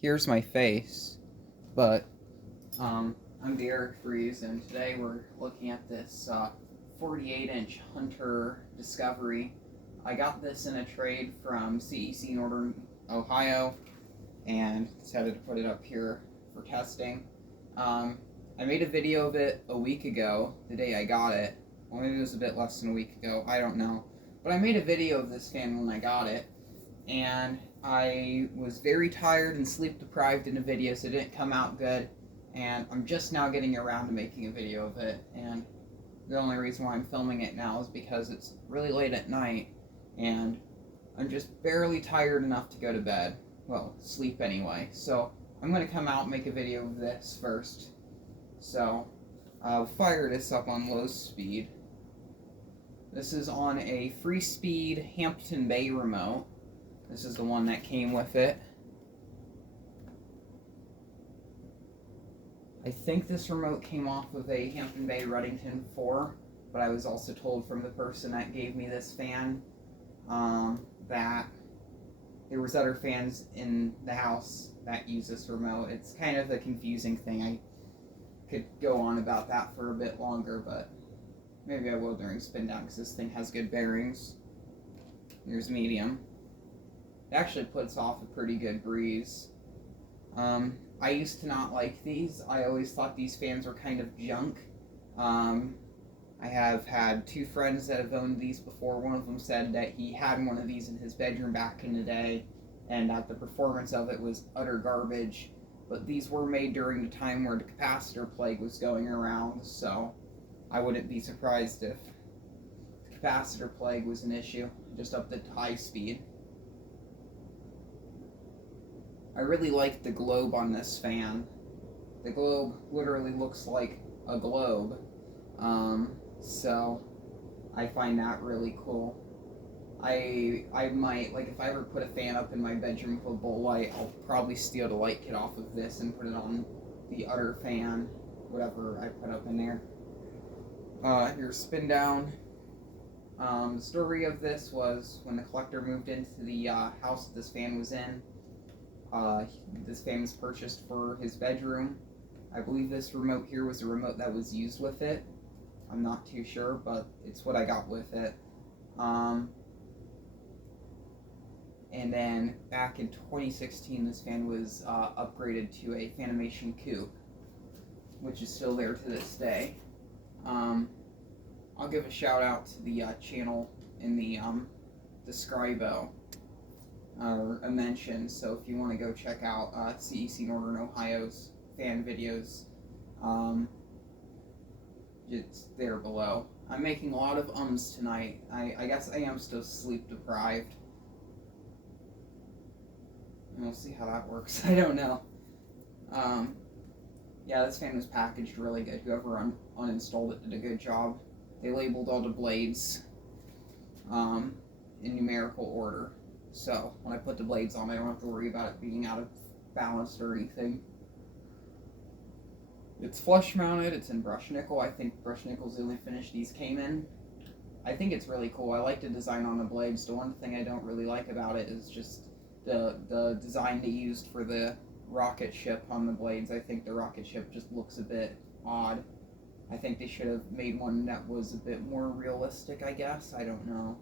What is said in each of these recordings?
here's my face, but I'm the Eric Freeze, and today we're looking at this 48-inch Hunter Discovery. I got this in a trade from CEC Northern Ohio, and decided to put it up here for testing. I made a video of it a week ago, the day I got it. Well, maybe it was a bit less than a week ago, I don't know. But I made a video of this fan when I got it, and I was very tired and sleep deprived in the video, so it didn't come out good. And I'm just now getting around to making a video of it, and the only reason why I'm filming it now is because it's really late at night, and I'm just barely tired enough to go to bed. Well, sleep anyway. So I'm going to come out and make a video of this first. So I'll fire this up on low speed. This is on a Freespeed Hampton Bay remote. This is the one that came with it. I think this remote came off of a Hampton Bay Reddington 4, but I was also told from the person that gave me this fan that there was other fans in the house that use this remote. It's kind of a confusing thing. I could go on about that for a bit longer, but maybe I will during spin down because this thing has good bearings. Here's medium. It actually puts off a pretty good breeze. I used to not like these. I always thought these fans were kind of junk. I have had two friends that have owned these before. One of them said that he had one of these in his bedroom back in the day, and that the performance of it was utter garbage. But these were made during the time where the capacitor plague was going around, so I wouldn't be surprised if the capacitor plague was an issue, just up to high speed. I really like the globe on this fan. The globe literally looks like a globe, so I find that really cool. I might, like, if I ever put a fan up in my bedroom with a bowl light, I'll probably steal the light kit off of this and put it on the other fan, whatever I put up in there. Here's spin down. The story of this was when the collector moved into the house that this fan was in. This fan was purchased for his bedroom. I believe this remote here was the remote that was used with it. I'm not too sure, but it's what I got with it. And then back in 2016, this fan was upgraded to a Fanimation Coupe, which is still there to this day. I'll give a shout out to the channel in the Scribo, or a mention, so if you want to go check out CEC Northern Ohio's fan videos, it's there below. I'm making a lot of ums tonight. I guess I am still sleep deprived. And we'll see how that works. I don't know. Yeah, this fan was packaged really good. Whoever uninstalled it did a good job. They labeled all the blades in numerical order. So when I put the blades on, I don't have to worry about it being out of balance or anything. It's flush mounted, it's in brushed nickel. I think brushed nickel's the only finish these came in. I think it's really cool. I like the design on the blades. The one thing I don't really like about it is just the design they used for the rocket ship on the blades. I think the rocket ship just looks a bit odd. I think they should have made one that was a bit more realistic, I guess. I don't know.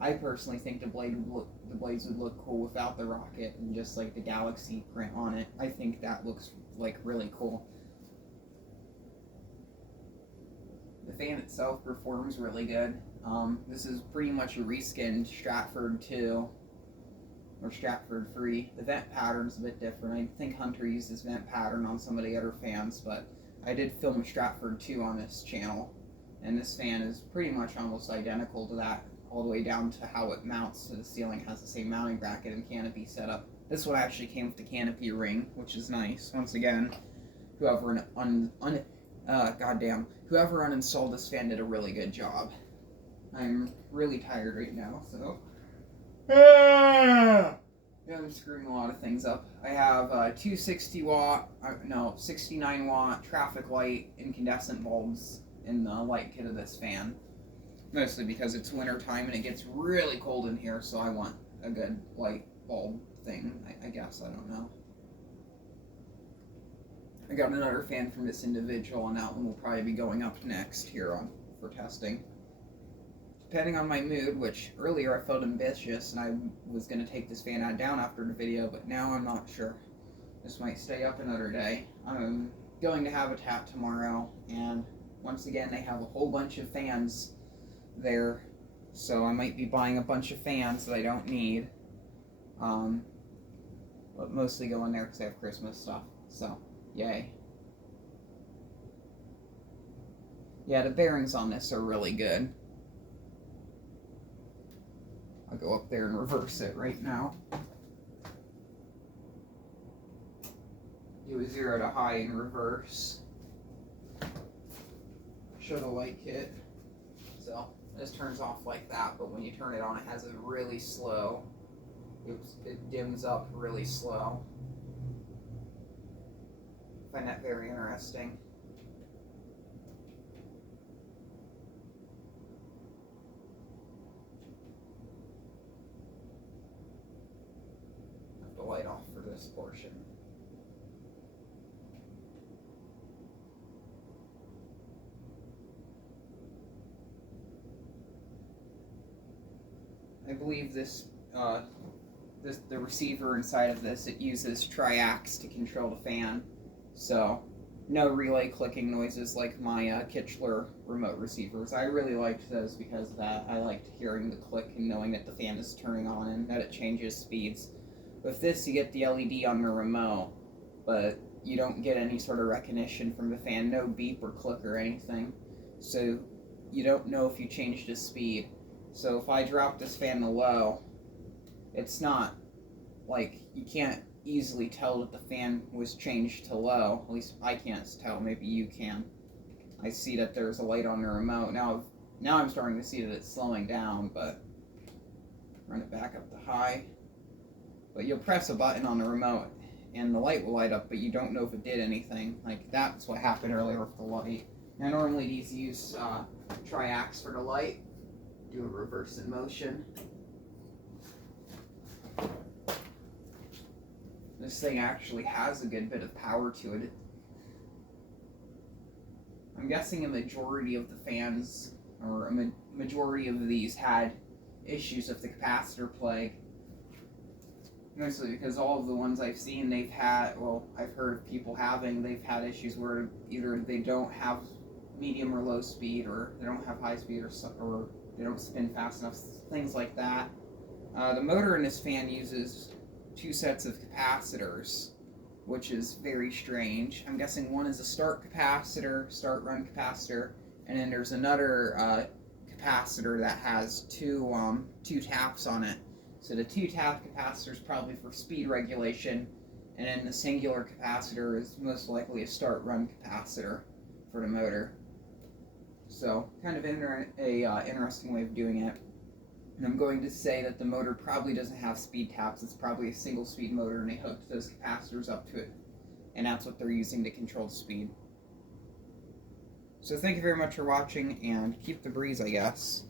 I personally think the blades would look cool without the rocket and just like the galaxy print on it. I think that looks like really cool. The fan itself performs really good. This is pretty much a reskinned Stratford 2 or Stratford 3. The vent pattern's a bit different. I think Hunter used this vent pattern on some of the other fans, but I did film a Stratford 2 on this channel, and this fan is pretty much almost identical to that, all the way down to how it mounts to the ceiling. It has the same mounting bracket and canopy setup. This one actually came with the canopy ring, which is nice. Once again, whoever whoever uninstalled this fan did a really good job. I'm really tired right now, so yeah, I'm screwing a lot of things up. I have two 69 watt traffic light incandescent bulbs in the light kit of this fan. Mostly because it's winter time and it gets really cold in here, so I want a good light bulb thing, I guess. I don't know. I got another fan from this individual, and that one will probably be going up next here for testing. Depending on my mood, which earlier I felt ambitious and I was going to take this fan down after the video, but now I'm not sure. This might stay up another day. I'm going to Habitat tomorrow, and once again they have a whole bunch of fans there, so I might be buying a bunch of fans that I don't need. But mostly go in there because they have Christmas stuff, so yay. Yeah, the bearings on this are really good. I'll go up there and reverse it right now. Do a 0 to high in reverse. Show the light kit. So this turns off like that, but when you turn it on, it has a really slow. It dims up really slow. I find that very interesting. Have the light off for this portion. I believe the receiver inside of this, it uses triax to control the fan, so no relay clicking noises like my Kichler remote receivers. I really liked those because of that. I liked hearing the click and knowing that the fan is turning on and that it changes speeds. With this, you get the LED on the remote, but you don't get any sort of recognition from the fan, no beep or click or anything, so you don't know if you changed the speed. So if I drop this fan to low, it's not like you can't easily tell that the fan was changed to low. At least I can't tell. Maybe you can. I see that there's a light on the remote. Now I'm starting to see that it's slowing down, but run it back up to high. But you'll press a button on the remote and the light will light up, but you don't know if it did anything. Like that's what happened earlier with the light. Now normally these use triax for the light. Do a reverse in motion. This thing actually has a good bit of power to it. I'm guessing a majority of the fans, or a majority of these, had issues with the capacitor plague. Mostly because all of the ones I've seen, they've had, well, I've heard of people having, they've had issues where either they don't have medium or low speed, or they don't have high speed, or they don't spin fast enough, things like that. The motor in this fan uses 2 sets of capacitors, which is very strange. I'm guessing one is a start capacitor, start run capacitor, and then there's another capacitor that has two taps on it. So the 2 tap capacitor is probably for speed regulation, and then the singular capacitor is most likely a start run capacitor for the motor. So kind of interesting way of doing it. And I'm going to say that the motor probably doesn't have speed taps. It's probably a single speed motor, and they hooked those capacitors up to it, and that's what they're using to control speed. So thank you very much for watching, and keep the breeze, I guess.